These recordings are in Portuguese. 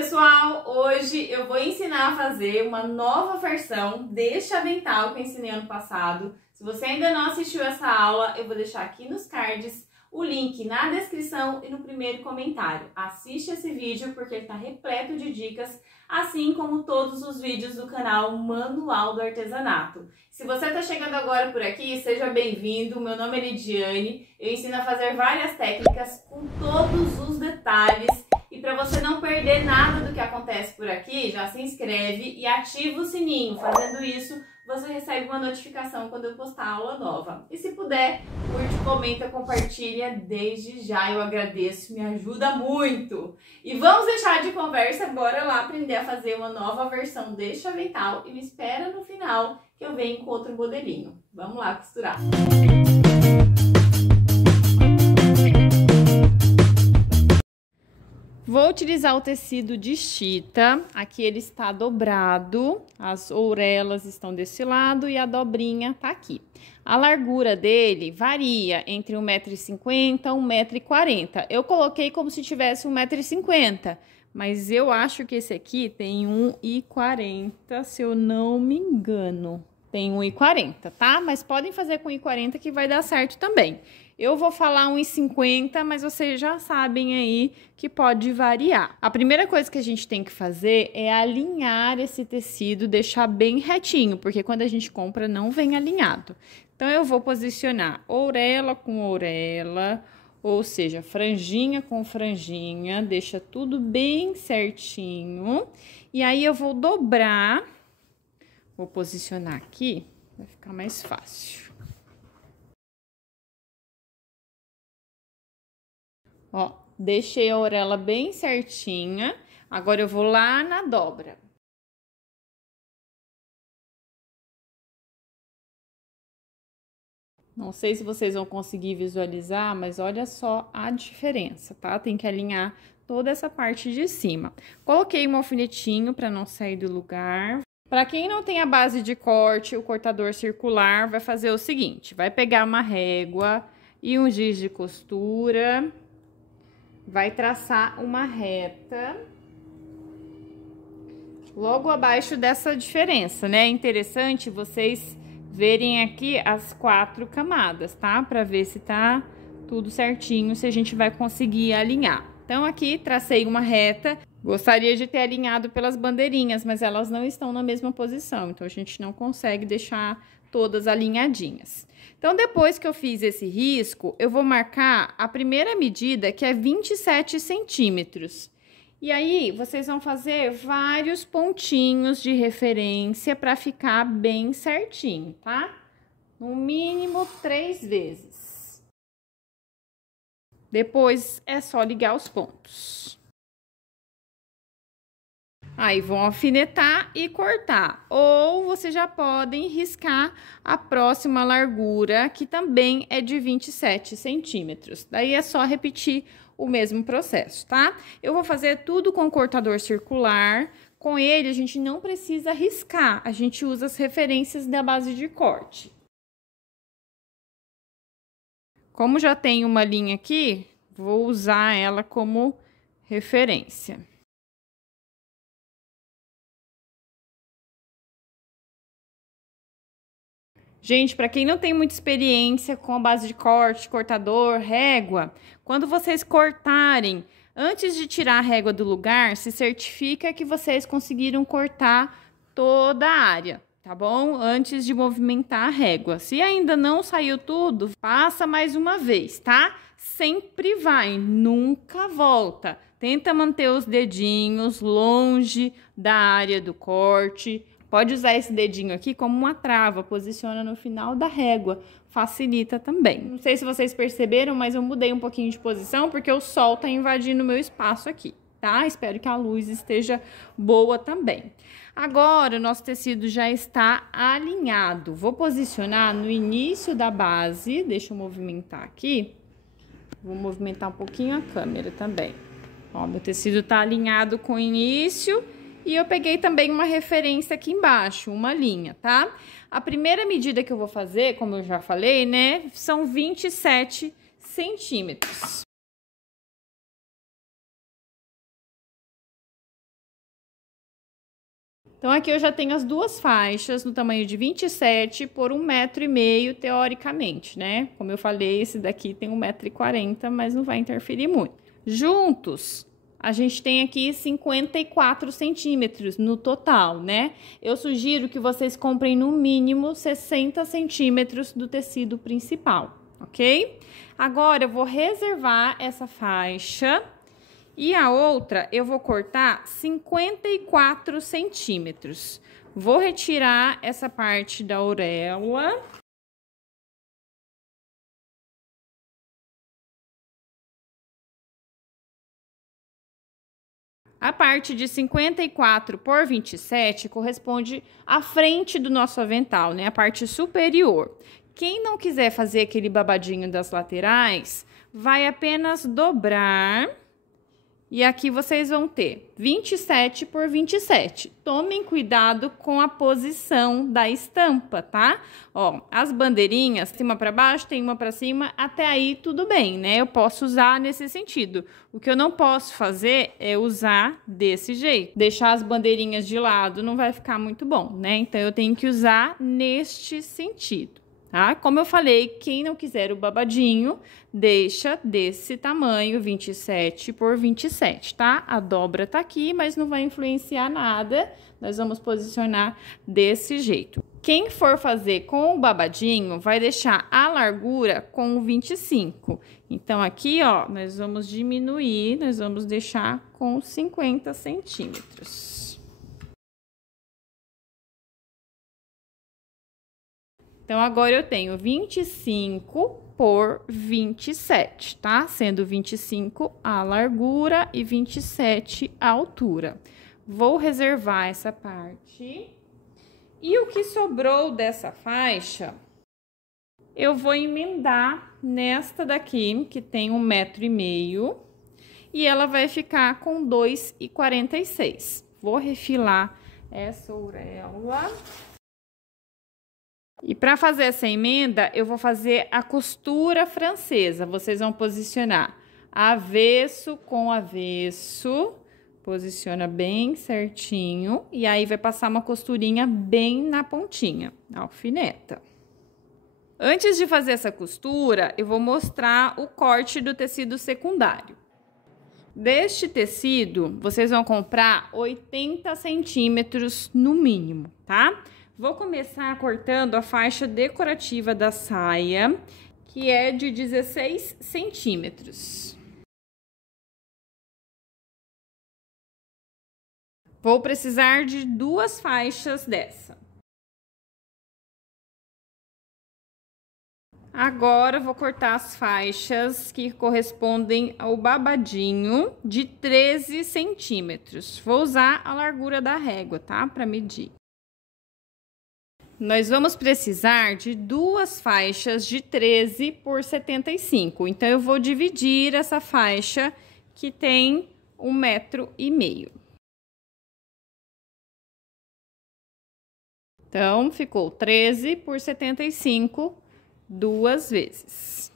pessoal, hoje eu vou ensinar a fazer uma nova versão deste avental que eu ensinei ano passado. Se você ainda não assistiu essa aula, eu vou deixar aqui nos cards o link na descrição e no primeiro comentário. Assiste esse vídeo porque ele está repleto de dicas, assim como todos os vídeos do canal Manual do Artesanato. Se você está chegando agora por aqui, seja bem-vindo. Meu nome é Lidiane, eu ensino a fazer várias técnicas com todos os detalhes. E para você não perder nada do que acontece por aqui, já se inscreve e ativa o sininho. Fazendo isso, você recebe uma notificação quando eu postar aula nova. E se puder, curte, comenta, compartilha. Desde já eu agradeço, me ajuda muito. E vamos deixar de conversa, bora lá aprender a fazer uma nova versão deste avental. E me espera no final que eu venho com outro modelinho. Vamos lá costurar. Vou utilizar o tecido de chita, aqui ele está dobrado, as ourelas estão desse lado e a dobrinha tá aqui. A largura dele varia entre 1,50 m e 1,40 m. Eu coloquei como se tivesse 1,50 m, mas eu acho que esse aqui tem 1,40 m, se eu não me engano. Tem 1,40 m, tá? Mas podem fazer com 1,40 m que vai dar certo também. Eu vou falar 1,50 m, mas vocês já sabem aí que pode variar. A primeira coisa que a gente tem que fazer é alinhar esse tecido, deixar bem retinho, porque quando a gente compra não vem alinhado. Então, eu vou posicionar orelha com orelha, ou seja, franjinha com franjinha, deixa tudo bem certinho. E aí, eu vou dobrar, vou posicionar aqui, vai ficar mais fácil. Ó, deixei a orelha bem certinha, agora eu vou lá na dobra. Não sei se vocês vão conseguir visualizar, mas olha só a diferença, tá? Tem que alinhar toda essa parte de cima. Coloquei um alfinetinho para não sair do lugar. Para quem não tem a base de corte, o cortador circular vai fazer o seguinte, vai pegar uma régua e um giz de costura, vai traçar uma reta logo abaixo dessa diferença, né? É interessante vocês verem aqui as 4 camadas, tá? Para ver se tá tudo certinho, se a gente vai conseguir alinhar. Então, aqui tracei uma reta. Gostaria de ter alinhado pelas bandeirinhas, mas elas não estão na mesma posição. Então, a gente não consegue deixar todas alinhadinhas. Então, depois que eu fiz esse risco, eu vou marcar a primeira medida, que é 27 centímetros. E aí, vocês vão fazer vários pontinhos de referência para ficar bem certinho, tá? No mínimo 3 vezes. Depois, é só ligar os pontos. Aí, vão alfinetar e cortar. Ou vocês já podem riscar a próxima largura, que também é de 27 centímetros. Daí, é só repetir o mesmo processo, tá? Eu vou fazer tudo com cortador circular. Com ele, a gente não precisa riscar. A gente usa as referências da base de corte. Como já tem uma linha aqui, vou usar ela como referência. Gente, para quem não tem muita experiência com a base de corte, cortador, régua, quando vocês cortarem, antes de tirar a régua do lugar, se certifica que vocês conseguiram cortar toda a área, tá bom? Antes de movimentar a régua. Se ainda não saiu tudo, passa mais uma vez, tá? Sempre vai, nunca volta. Tenta manter os dedinhos longe da área do corte. Pode usar esse dedinho aqui como uma trava, posiciona no final da régua, facilita também. Não sei se vocês perceberam, mas eu mudei um pouquinho de posição porque o sol tá invadindo o meu espaço aqui, tá? Espero que a luz esteja boa também. Agora, o nosso tecido já está alinhado. Vou posicionar no início da base, deixa eu movimentar aqui. Vou movimentar um pouquinho a câmera também. Ó, meu tecido tá alinhado com o início. E eu peguei também uma referência aqui embaixo, uma linha, tá? A primeira medida que eu vou fazer, como eu já falei, né, são 27 centímetros. Então, aqui eu já tenho as duas faixas no tamanho de 27 por 1,5 m, teoricamente, né? Como eu falei, esse daqui tem 1,40 m, mas não vai interferir muito. Juntos, a gente tem aqui 54 centímetros no total, né? Eu sugiro que vocês comprem no mínimo 60 centímetros do tecido principal, ok? Agora, eu vou reservar essa faixa. E a outra, eu vou cortar 54 centímetros. Vou retirar essa parte da auréola. A parte de 54 por 27 corresponde à frente do nosso avental, né? A parte superior. Quem não quiser fazer aquele babadinho das laterais, vai apenas dobrar. E aqui vocês vão ter 27 por 27. Tomem cuidado com a posição da estampa, tá? Ó, as bandeirinhas, tem uma para baixo, tem uma para cima, até aí tudo bem, né? Eu posso usar nesse sentido. O que eu não posso fazer é usar desse jeito. Deixar as bandeirinhas de lado não vai ficar muito bom, né? Então, eu tenho que usar neste sentido. Tá? Como eu falei, quem não quiser o babadinho, deixa desse tamanho, 27 por 27, tá? A dobra tá aqui, mas não vai influenciar nada. Nós vamos posicionar desse jeito. Quem for fazer com o babadinho, vai deixar a largura com 25. Então, aqui, ó, nós vamos diminuir, nós vamos deixar com 50 centímetros. Então, agora eu tenho 25 por 27, tá? Sendo 25 a largura e 27 a altura. Vou reservar essa parte. E o que sobrou dessa faixa, eu vou emendar nesta daqui, que tem 1,5 m. E ela vai ficar com 2,46. Vou refilar essa auréola. E para fazer essa emenda, eu vou fazer a costura francesa. Vocês vão posicionar avesso com avesso. Posiciona bem certinho. E aí, vai passar uma costurinha bem na pontinha. Alfineta. Antes de fazer essa costura, eu vou mostrar o corte do tecido secundário. Deste tecido, vocês vão comprar 80 centímetros no mínimo, tá? Vou começar cortando a faixa decorativa da saia, que é de 16 centímetros. Vou precisar de 2 faixas dessa. Agora, vou cortar as faixas que correspondem ao babadinho de 13 centímetros. Vou usar a largura da régua, tá? Para medir. Nós vamos precisar de 2 faixas de 13 por 75. Então, eu vou dividir essa faixa que tem 1,5 m. Então, ficou 13 por 75, 2 vezes.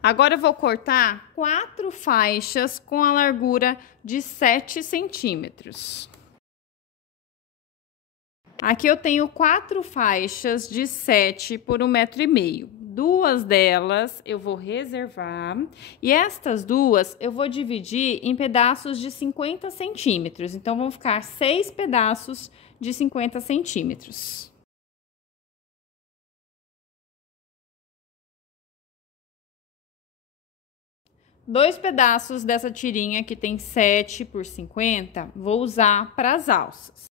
Agora, eu vou cortar 4 faixas com a largura de 7 centímetros. Aqui eu tenho 4 faixas de 7 por 1,5 m. 2 delas eu vou reservar. E estas 2 eu vou dividir em pedaços de 50 centímetros. Então, vão ficar 6 pedaços de 50 centímetros. Dois pedaços dessa tirinha que tem 7 por 50, vou usar para as alças.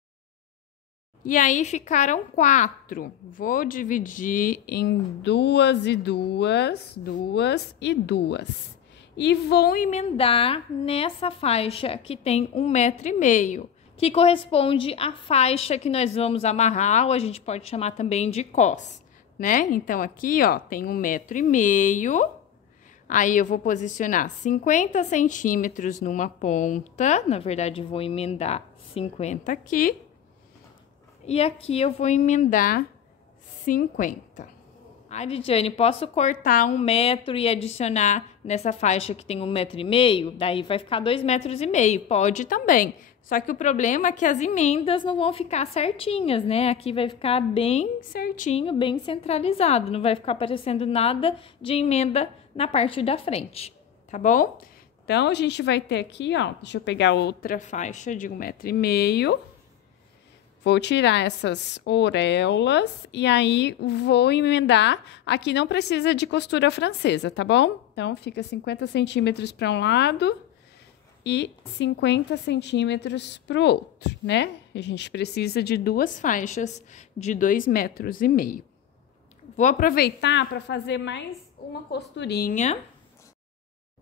E aí, ficaram 4. Vou dividir em 2 e 2, 2 e 2. E vou emendar nessa faixa que tem 1,5 m, que corresponde à faixa que nós vamos amarrar, ou a gente pode chamar também de cos, né? Então, aqui, ó, tem 1,5 m. Aí, eu vou posicionar 50 centímetros numa ponta. Na verdade, vou emendar 50 aqui. E aqui eu vou emendar 50. Ah, Lidiane, posso cortar 1 metro e adicionar nessa faixa que tem 1,5 metro? Daí vai ficar 2,5 metros. Pode também. Só que o problema é que as emendas não vão ficar certinhas, né? Aqui vai ficar bem certinho, bem centralizado. Não vai ficar aparecendo nada de emenda na parte da frente, tá bom? Então, a gente vai ter aqui, ó, deixa eu pegar outra faixa de 1,5 metro. Vou tirar essas auréolas e aí vou emendar. Aqui não precisa de costura francesa, tá bom? Então, fica 50 centímetros para um lado e 50 centímetros para o outro, né? A gente precisa de 2 faixas de 2,5 metros. Vou aproveitar para fazer mais uma costurinha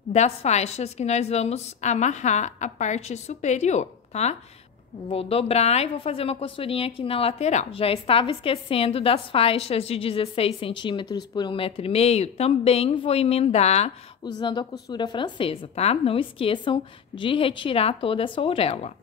das faixas que nós vamos amarrar a parte superior, tá? Vou dobrar e vou fazer uma costurinha aqui na lateral. Já estava esquecendo das faixas de 16 centímetros por 1,5 metro. Também vou emendar usando a costura francesa, tá? Não esqueçam de retirar toda essa auréola.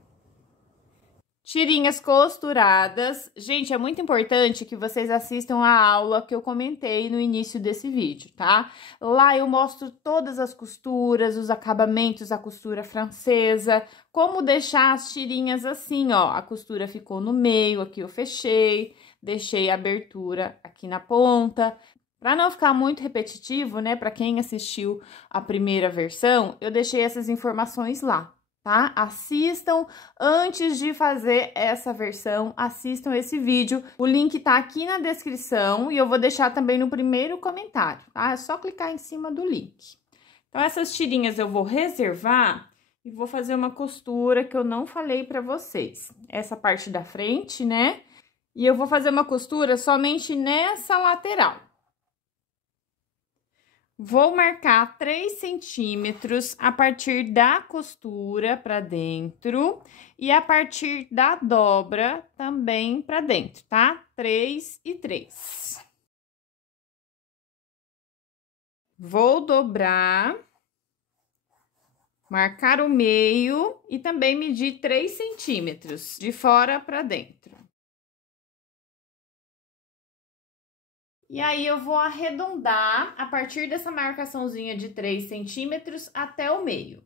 Tirinhas costuradas. Gente, é muito importante que vocês assistam a aula que eu comentei no início desse vídeo, tá? Lá eu mostro todas as costuras, os acabamentos, a costura francesa, como deixar as tirinhas assim, ó. A costura ficou no meio, aqui eu fechei, deixei a abertura aqui na ponta. Para não ficar muito repetitivo, né, para quem assistiu a primeira versão, eu deixei essas informações lá. Tá? Assistam antes de fazer essa versão, assistam esse vídeo. O link tá aqui na descrição e eu vou deixar também no primeiro comentário, tá? É só clicar em cima do link. Então, essas tirinhas eu vou reservar e vou fazer uma costura que eu não falei pra vocês. Essa parte da frente, né? E eu vou fazer uma costura somente nessa lateral. Vou marcar 3 centímetros a partir da costura para dentro e a partir da dobra também para dentro, tá? 3 e 3. Vou dobrar, marcar o meio e também medir 3 centímetros de fora para dentro. E aí, eu vou arredondar a partir dessa marcaçãozinha de 3 centímetros até o meio.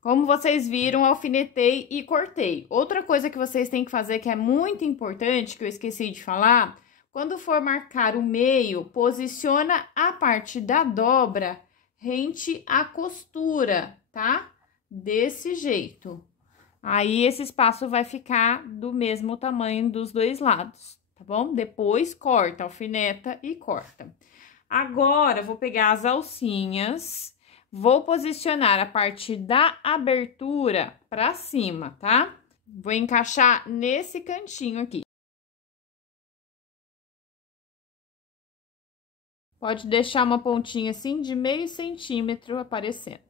Como vocês viram, alfinetei e cortei. Outra coisa que vocês têm que fazer, que é muito importante, que eu esqueci de falar, quando for marcar o meio, posiciona a parte da dobra rente à costura, tá? Desse jeito. Aí, esse espaço vai ficar do mesmo tamanho dos dois lados, tá bom? Depois, corta, alfineta e corta. Agora, vou pegar as alcinhas, vou posicionar a parte da abertura pra cima, tá? Vou encaixar nesse cantinho aqui. Pode deixar uma pontinha assim de meio centímetro aparecendo.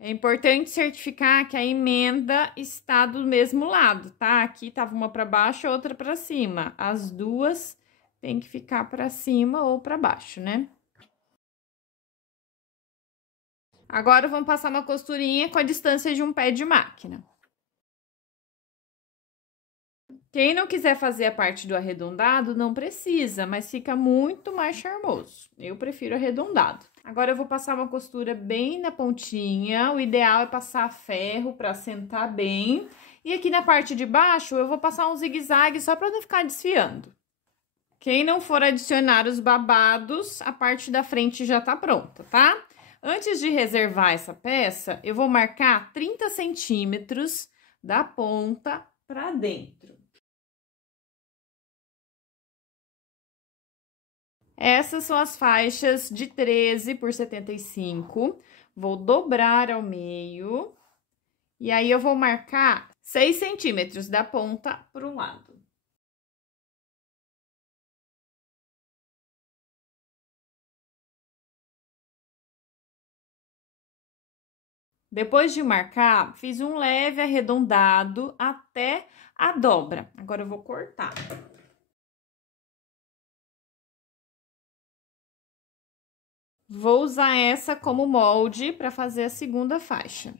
É importante certificar que a emenda está do mesmo lado, tá? Aqui tava uma para baixo, outra para cima. As duas tem que ficar para cima ou para baixo, né? Agora, vamos passar uma costurinha com a distância de um pé de máquina. Quem não quiser fazer a parte do arredondado, não precisa, mas fica muito mais charmoso. Eu prefiro arredondado. Agora, eu vou passar uma costura bem na pontinha. O ideal é passar ferro para assentar bem. E aqui na parte de baixo, eu vou passar um zigue-zague só para não ficar desfiando. Quem não for adicionar os babados, a parte da frente já tá pronta, tá? Antes de reservar essa peça, eu vou marcar 30 centímetros da ponta para dentro. Essas são as faixas de 13 por 75. Vou dobrar ao meio. E aí, eu vou marcar 6 centímetros da ponta para o lado. Depois de marcar, fiz um leve arredondado até a dobra. Agora, eu vou cortar. Vou usar essa como molde para fazer a segunda faixa.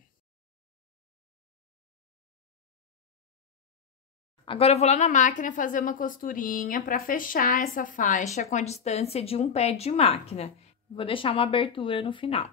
Agora, eu vou lá na máquina fazer uma costurinha para fechar essa faixa com a distância de um pé de máquina. Vou deixar uma abertura no final.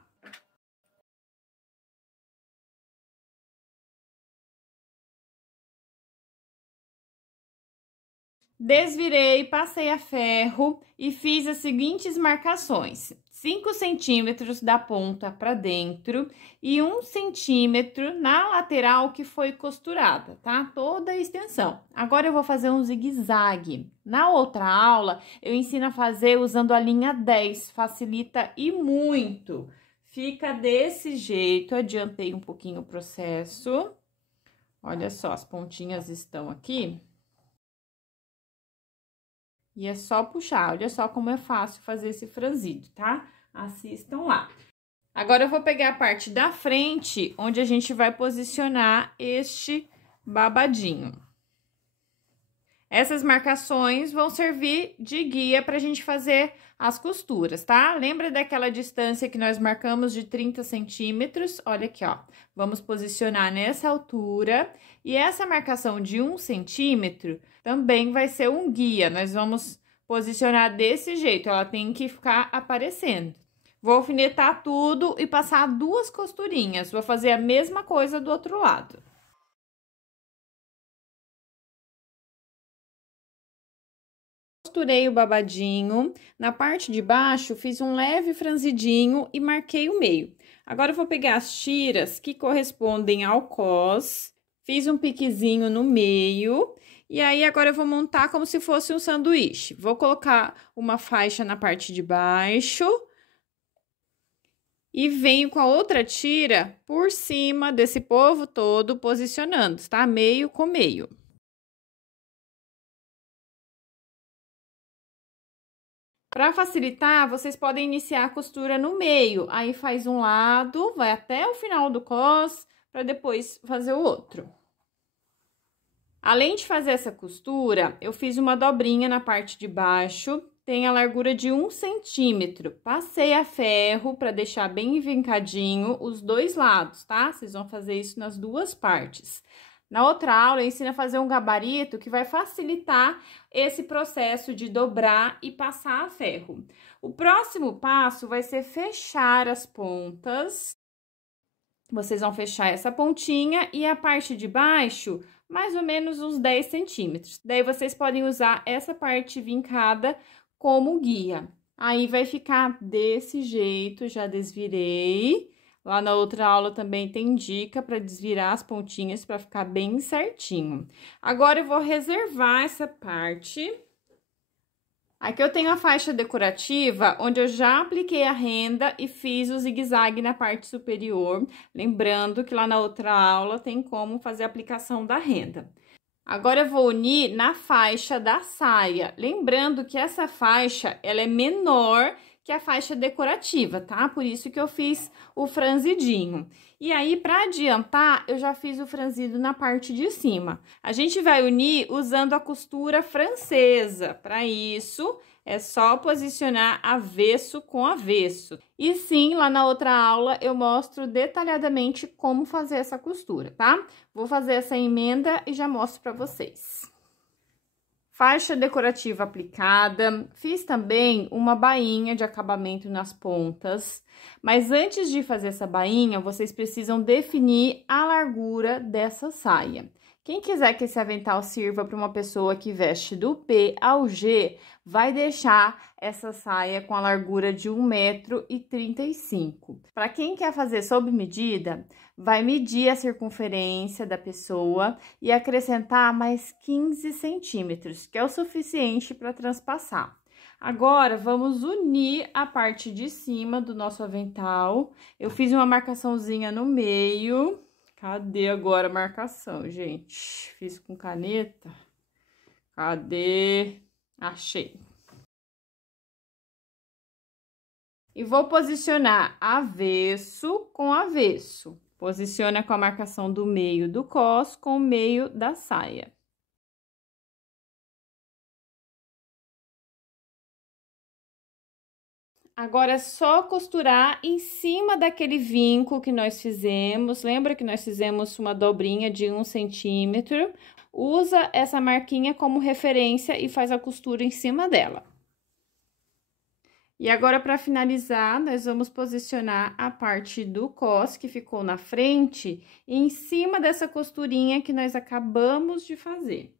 Desvirei, passei a ferro e fiz as seguintes marcações: 5 centímetros da ponta para dentro e 1 centímetro na lateral que foi costurada, tá? Toda a extensão. Agora, eu vou fazer um zigue-zague. Na outra aula, eu ensino a fazer usando a linha 10, facilita e muito. Fica desse jeito, adiantei um pouquinho o processo. Olha só, as pontinhas estão aqui. E é só puxar, olha só como é fácil fazer esse franzido, tá? Assistam lá. Agora, eu vou pegar a parte da frente, onde a gente vai posicionar este babadinho. Essas marcações vão servir de guia pra gente fazer as costuras, tá? Lembra daquela distância que nós marcamos de 30 centímetros? Olha aqui, ó. Vamos posicionar nessa altura. E essa marcação de 1 centímetro também vai ser um guia. Nós vamos posicionar desse jeito, ela tem que ficar aparecendo. Vou alfinetar tudo e passar 2 costurinhas. Vou fazer a mesma coisa do outro lado. Costurei o babadinho, na parte de baixo fiz um leve franzidinho e marquei o meio. Agora, eu vou pegar as tiras que correspondem ao cos, fiz um piquezinho no meio, e aí agora eu vou montar como se fosse um sanduíche. Vou colocar uma faixa na parte de baixo e venho com a outra tira por cima desse povo todo, posicionando, tá? Meio com meio. Para facilitar, vocês podem iniciar a costura no meio, aí faz um lado, vai até o final do cos, para depois fazer o outro. Além de fazer essa costura, eu fiz uma dobrinha na parte de baixo, tem a largura de 1 centímetro. Passei a ferro para deixar bem vincadinho os dois lados, tá? Vocês vão fazer isso nas duas partes. Na outra aula, eu ensino a fazer um gabarito que vai facilitar esse processo de dobrar e passar a ferro. O próximo passo vai ser fechar as pontas. Vocês vão fechar essa pontinha e a parte de baixo, mais ou menos uns 10 centímetros. Daí, vocês podem usar essa parte vincada como guia. Aí, vai ficar desse jeito, já desvirei. Lá na outra aula também tem dica para desvirar as pontinhas para ficar bem certinho. Agora, eu vou reservar essa parte. Aqui eu tenho a faixa decorativa, onde eu já apliquei a renda e fiz o zigue-zague na parte superior. Lembrando que lá na outra aula tem como fazer a aplicação da renda. Agora, eu vou unir na faixa da saia. Lembrando que essa faixa, ela é menor que a faixa decorativa, tá? Por isso que eu fiz o franzidinho. E aí, para adiantar, eu já fiz o franzido na parte de cima. A gente vai unir usando a costura francesa. Para isso, é só posicionar avesso com avesso. E sim, lá na outra aula, eu mostro detalhadamente como fazer essa costura, tá? Vou fazer essa emenda e já mostro para vocês. Faixa decorativa aplicada, fiz também uma bainha de acabamento nas pontas, mas antes de fazer essa bainha, vocês precisam definir a largura dessa saia. Quem quiser que esse avental sirva para uma pessoa que veste do P ao G, vai deixar essa saia com a largura de 1,35 m. Para quem quer fazer sob medida, vai medir a circunferência da pessoa e acrescentar mais 15 centímetros, que é o suficiente para transpassar. Agora, vamos unir a parte de cima do nosso avental. Eu fiz uma marcaçãozinha no meio. Cadê agora a marcação, gente? Fiz com caneta. Cadê? Achei. E vou posicionar avesso com avesso. Posiciona com a marcação do meio do cos com o meio da saia. Agora é só costurar em cima daquele vinco que nós fizemos. Lembra que nós fizemos uma dobrinha de 1 centímetro? Usa essa marquinha como referência e faz a costura em cima dela. E agora, para finalizar, nós vamos posicionar a parte do cos que ficou na frente em cima dessa costurinha que nós acabamos de fazer.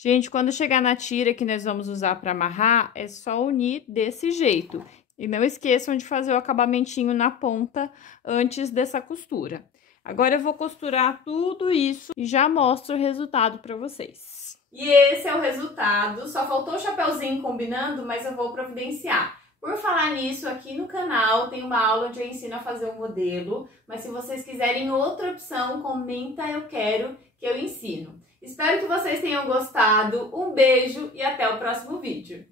Gente, quando chegar na tira que nós vamos usar para amarrar, é só unir desse jeito. E não esqueçam de fazer o acabamentinho na ponta antes dessa costura. Agora, eu vou costurar tudo isso e já mostro o resultado para vocês. E esse é o resultado. Só faltou o chapeuzinho combinando, mas eu vou providenciar. Por falar nisso, aqui no canal tem uma aula onde eu ensino a fazer o modelo. Mas se vocês quiserem outra opção, comenta eu quero que eu ensino. Espero que vocês tenham gostado. Um beijo e até o próximo vídeo.